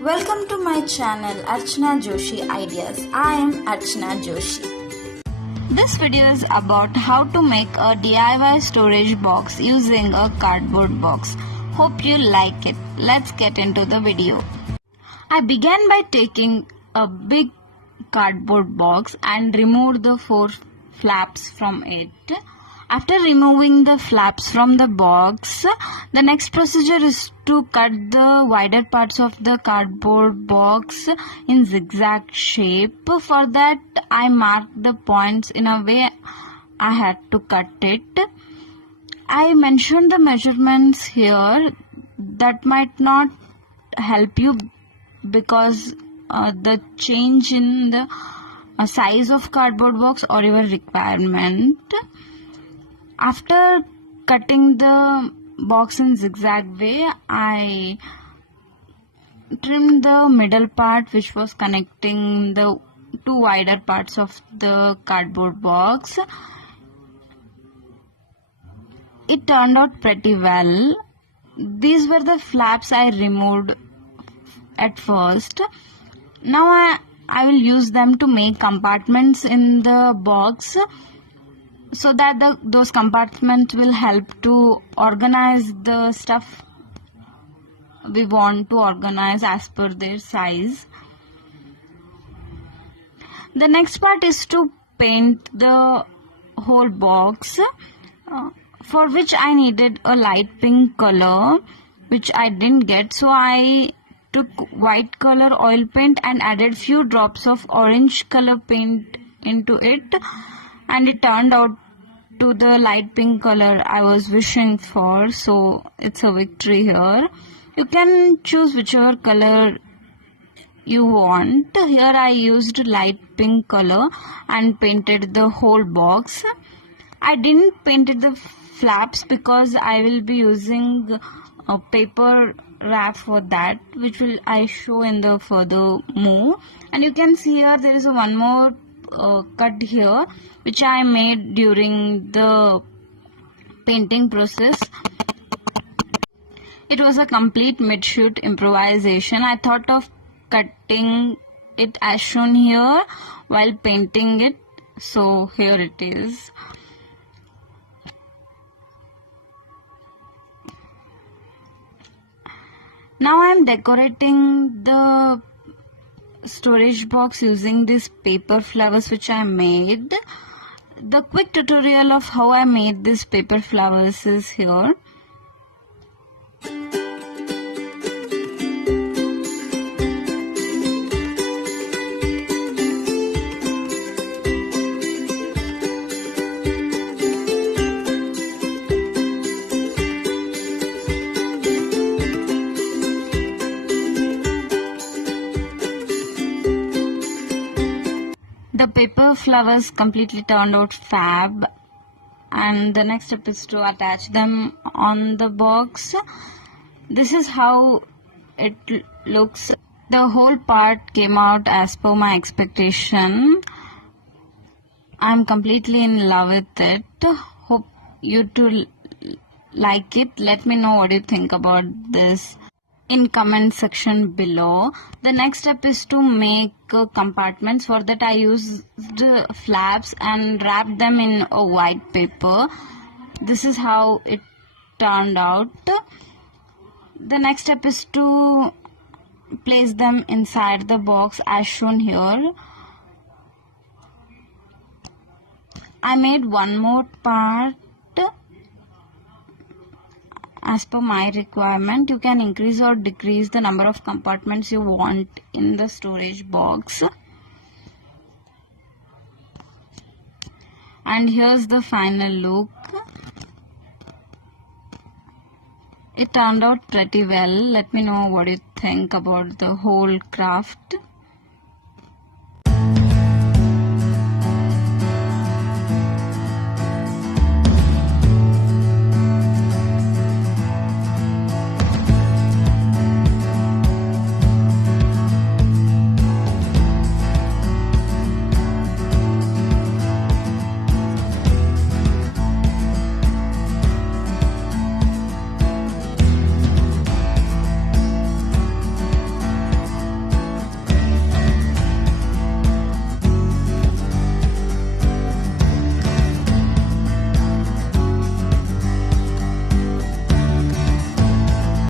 Welcome to my channel Archana Joshi Ideas. I am Archana Joshi. This video is about how to make a DIY storage box using a cardboard box. Hope you like it. Let's get into the video. I began by taking a big cardboard box and removed the 4 flaps from it. After removing the flaps from the box, the next procedure is to cut the wider parts of the cardboard box in zigzag shape. For that, I marked the points in a way I had to cut it. I mentioned the measurements here. That might not help you because the change in the size of cardboard box or your requirement. After cutting the box in zigzag way, I trimmed the middle part which was connecting the 2 wider parts of the cardboard box. It turned out pretty well. These were the flaps I removed at first. Now I will use them to make compartments in the box, so that those compartments will help to organize the stuff we want to organize as per their size. The next part is to paint the whole box, for which I needed a light pink color, which I didn't get, so I took white color oil paint and added few drops of orange color paint into it, and it turned out to the light pink color I was wishing for, so it's a victory here. You can choose whichever color you want. Here I used light pink color and painted the whole box. I didn't paint the flaps because I will be using a paper wrap for that, which will I show in the further more. And you can see here there is one more cut here which I made during the painting process. It was a complete mid-shoot improvisation. I thought of cutting it as shown here while painting it, so here it is. Now I am decorating the storage box using these paper flowers which I made. The quick tutorial of how I made these paper flowers is here. The paper flowers completely turned out fab, and the next step is to attach them on the box. This is how it looks. The whole part came out as per my expectation. I'm completely in love with it. Hope you too like it. Let me know what you think about this in comment section below. The next step is to make compartments. For that I used flaps and wrapped them in a white paper. This is how it turned out. The next step is to place them inside the box as shown here. I made one more part as per my requirement. You can increase or decrease the number of compartments you want in the storage box. And here's the final look. It turned out pretty well. Let me know what you think about the whole craft.